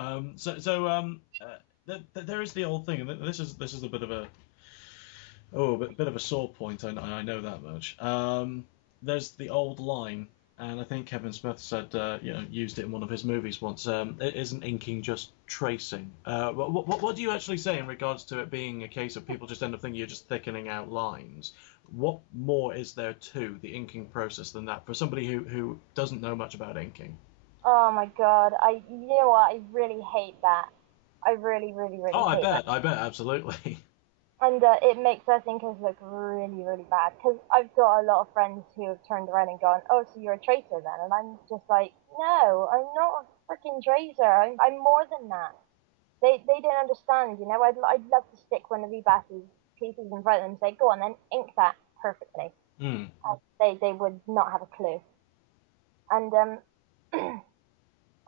There is the old thing, and this is a bit of a bit of a sore point. I know that much. There's the old line, and I think Kevin Smith said, used it in one of his movies once. It isn't inking, just tracing. What do you actually say in regards to it being a case of people just end up thinking you're just thickening out lines? What more is there to the inking process than that for somebody who doesn't know much about inking? Oh my God, you know what? I really hate that. I really, really, Oh, really hate that. I bet, absolutely. And it makes us thinkers look really, really bad. Because I've got a lot of friends who have turned around and gone, "Oh, so you're a traitor then?" And I'm just like, "No, I'm not a freaking traitor. I'm more than that." They don't understand, you know. I'd love to stick one of Ebas's pieces in front of them and say, "Go on then, ink that perfectly." Hmm. They would not have a clue. And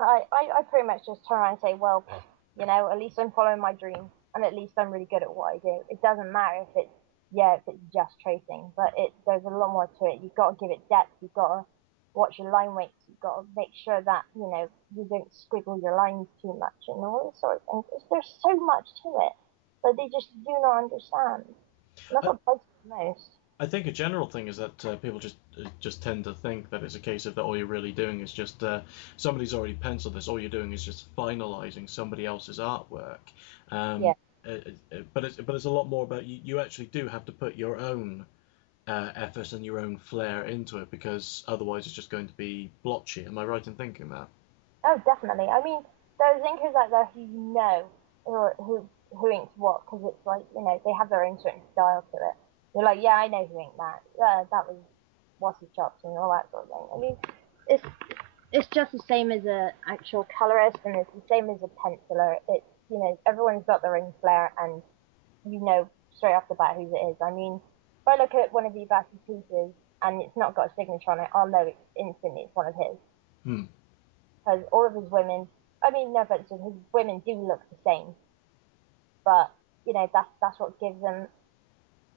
I pretty much just turn around and say, well, you know, at least I'm following my dream, and at least I'm really good at what I do. It doesn't matter if it's just tracing, but there's a lot more to it. You've got to give it depth. You've got to watch your line weights. You've got to make sure that, you know, you don't squiggle your lines too much and all this sort of thing. There's so much to it that they just do not understand. And that's I, what bugs me most. I think a general thing is that people just tend to think that it's a case of that all you're really doing is just somebody's already penciled this. All you're doing is just finalizing somebody else's artwork. Yeah. Um, but it's a lot more about you actually do have to put your own effort and your own flair into it because otherwise it's just going to be blotchy. Am I right in thinking that? Oh, definitely. I mean, there's inkers out there who you know who inks what because it's like you know they have their own certain style to it. You're like, yeah, I know who inked that. Yeah, that was Wassy Chops and all that sort of thing. I mean, it's it's just the same as a actual colorist, and it's the same as a penciler. It's you know everyone's got their own flair, and you know straight off the bat whose it is. I mean, if I look at one of the Bassi pieces and it's not got a signature on it, I'll know instantly it's one of his Hmm. because all of his women, I mean, no offense, his women do look the same, but you know that's what gives him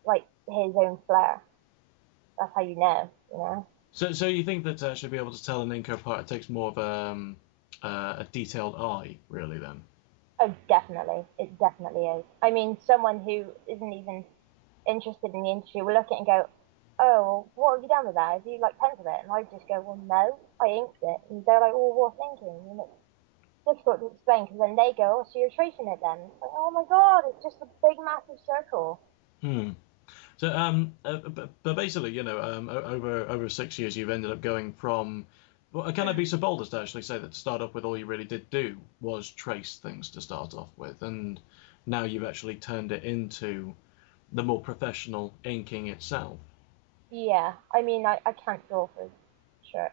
like his own flair. That's how you know. So you think that should be able to tell an inker apart? It takes more of a detailed eye, really, then. Oh, definitely, it definitely is. I mean, someone who isn't even interested in the industry will look at it and go, "Oh, well, what have you done with that? Have you like penciled it?" And I just go, "Well, no, I inked it." And they're like, "Well, what's inking?" And it's difficult to explain because then they go, "Oh, so you're tracing it then?" It's like, "Oh my god, it's just a big massive circle." Hmm. But basically, over 6 years, you've ended up going from. Well, can I be so bold as to actually say that to start off with, all you really did do was trace things to start off with, and now you've actually turned it into the more professional inking itself. Yeah, I mean, I can't draw for sure.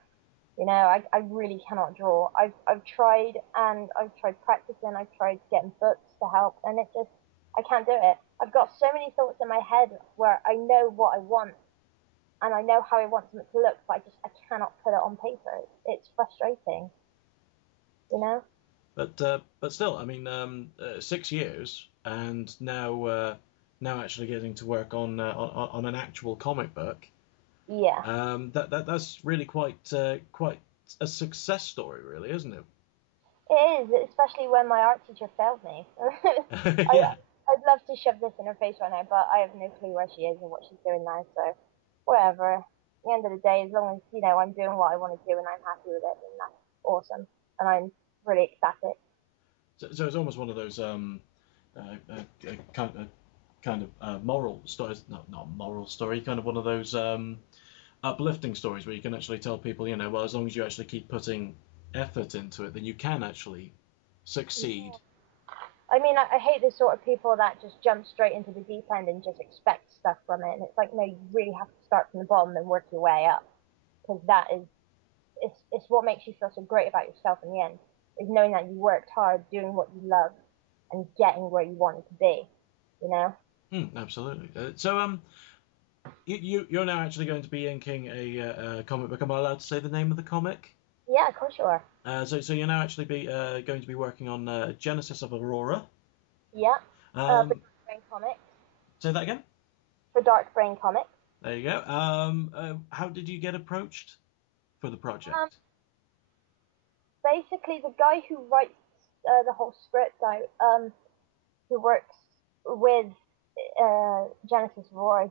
You know, I really cannot draw. I've tried and I've tried practicing. I've tried getting books to help, and it just I can't do it. I've got so many thoughts in my head where I know what I want and I know how I want something to look, but I cannot put it on paper. It's frustrating, you know. But still, I mean, 6 years, and now actually getting to work on an actual comic book. Yeah, That's really quite a success story, really, isn't it? it is, especially when my art teacher failed me. Yeah. I'd love to shove this in her face right now, but I have no clue where she is and what she's doing now. So, whatever. At the end of the day, as long as you know I'm doing what I want to do and I'm happy with it, then that's awesome, and I'm really ecstatic. So it's almost one of those kind of moral stories, not moral story, kind of one of those uplifting stories where you can actually tell people, well, as long as you actually keep putting effort into it, then you can actually succeed. I mean, I hate the sort of people that just jump straight into the deep end and just expect stuff from it. And it's like, no, you really have to start from the bottom and work your way up because it's what makes you feel so great about yourself in the end is knowing that you worked hard doing what you love and getting where you wanted to be, you know? Absolutely. You're now actually going to be inking a comic book. Am I allowed to say the name of the comic? Yeah, of course you are. So you're now actually going to be working on Genesis of Aurora. Yeah. For Um, Dark Brain Comics. Say that again. For Dark Brain Comics. There you go. How did you get approached for the Um, project? Basically, the guy who writes the whole script out. Who works with Genesis Aurora,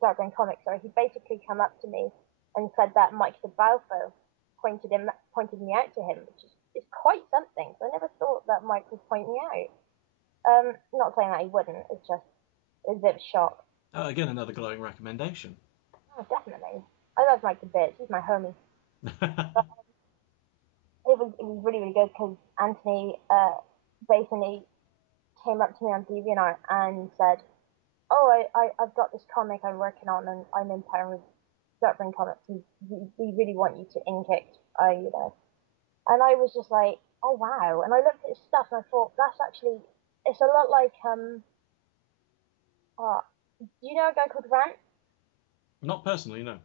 Dark Green Comics, sorry, he basically come up to me and said that Mike DeBalfo pointed me out to him, which is quite something. So I never thought that Mike would point me out. Not saying that he wouldn't. It's just a bit of a shock. Again, another glowing recommendation. Oh, definitely. I love Mike the bits. He's my homie. But, it was really really good because Anthony basically came up to me on DeviantArt and said, "Oh, I've got this comic I'm working on, and I'm in town with Darkbrain Comics, and we really want you to ink it." And I was just like, "Oh wow!" And I looked at his stuff and I thought, it's a lot like do you know a guy called Rant? Not personally, no.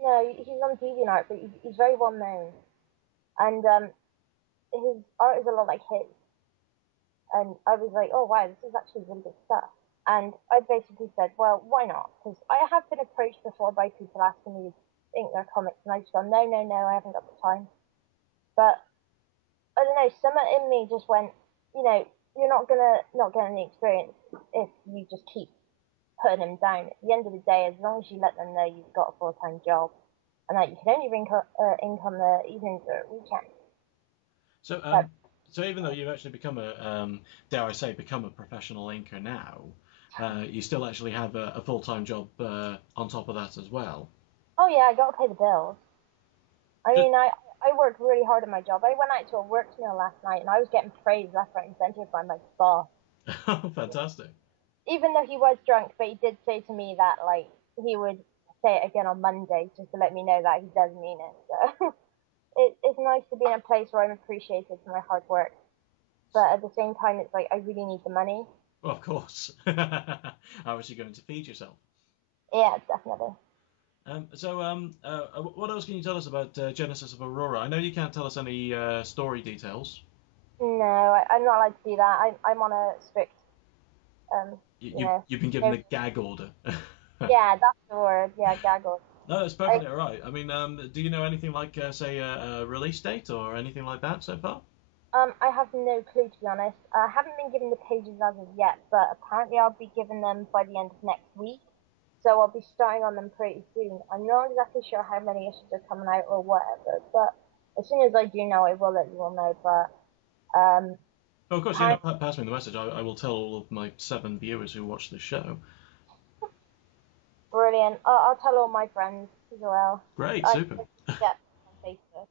No, he's on DeviantArt, but he's very well known, and his art is a lot like his. And I was like, "Oh wow, this is actually really good stuff." And I basically said, "Well, why not?" Because I have been approached before by people asking me to ink their comics, and I just gone, "No, no, no, I haven't got the time." But I don't know, something in me just went, you're not get any experience if you just keep putting them down. At the end of the day, as long as you let them know you've got a full-time job and that you can only ink on the evenings or weekends. So, But, so even though you've actually become dare I say, become a professional inker now, you still actually have a full-time job on top of that as well. oh yeah, I got to pay the bills. I mean, I worked really hard at my job. I went out to a works meal last night and I was getting praised left, right, and centre by my boss. Fantastic. Even though he was drunk, but he did say to me that like he would say it again on Monday just to let me know that he does mean it. So it's nice to be in a place where I'm appreciated for my hard work. But at the same time, it's like I really need the money. Well, of course. How is you going to feed yourself? Yeah, definitely. What else can you tell us about Genesis of Aurora? I know you can't tell us any story details. No, I'm not allowed to do that. I'm on a strict, You've been given a gag order. Yeah, that's the word. Yeah, gaggle. No, that's perfectly all right. I mean, do you know anything like, say, a release date or anything like that so far? I have no clue to be honest. I haven't been given the pages as of yet, but apparently I'll be given them by the end of next week. So I'll be starting on them pretty soon. I'm not exactly sure how many issues are coming out or whatever, but as soon as I do know, I will let you all know. But Oh, of course, yeah. No, pass me the message. I will tell all of my 7 viewers who watch the show. brilliant. I'll tell all my friends as well. Great, super. Yeah, on Facebook.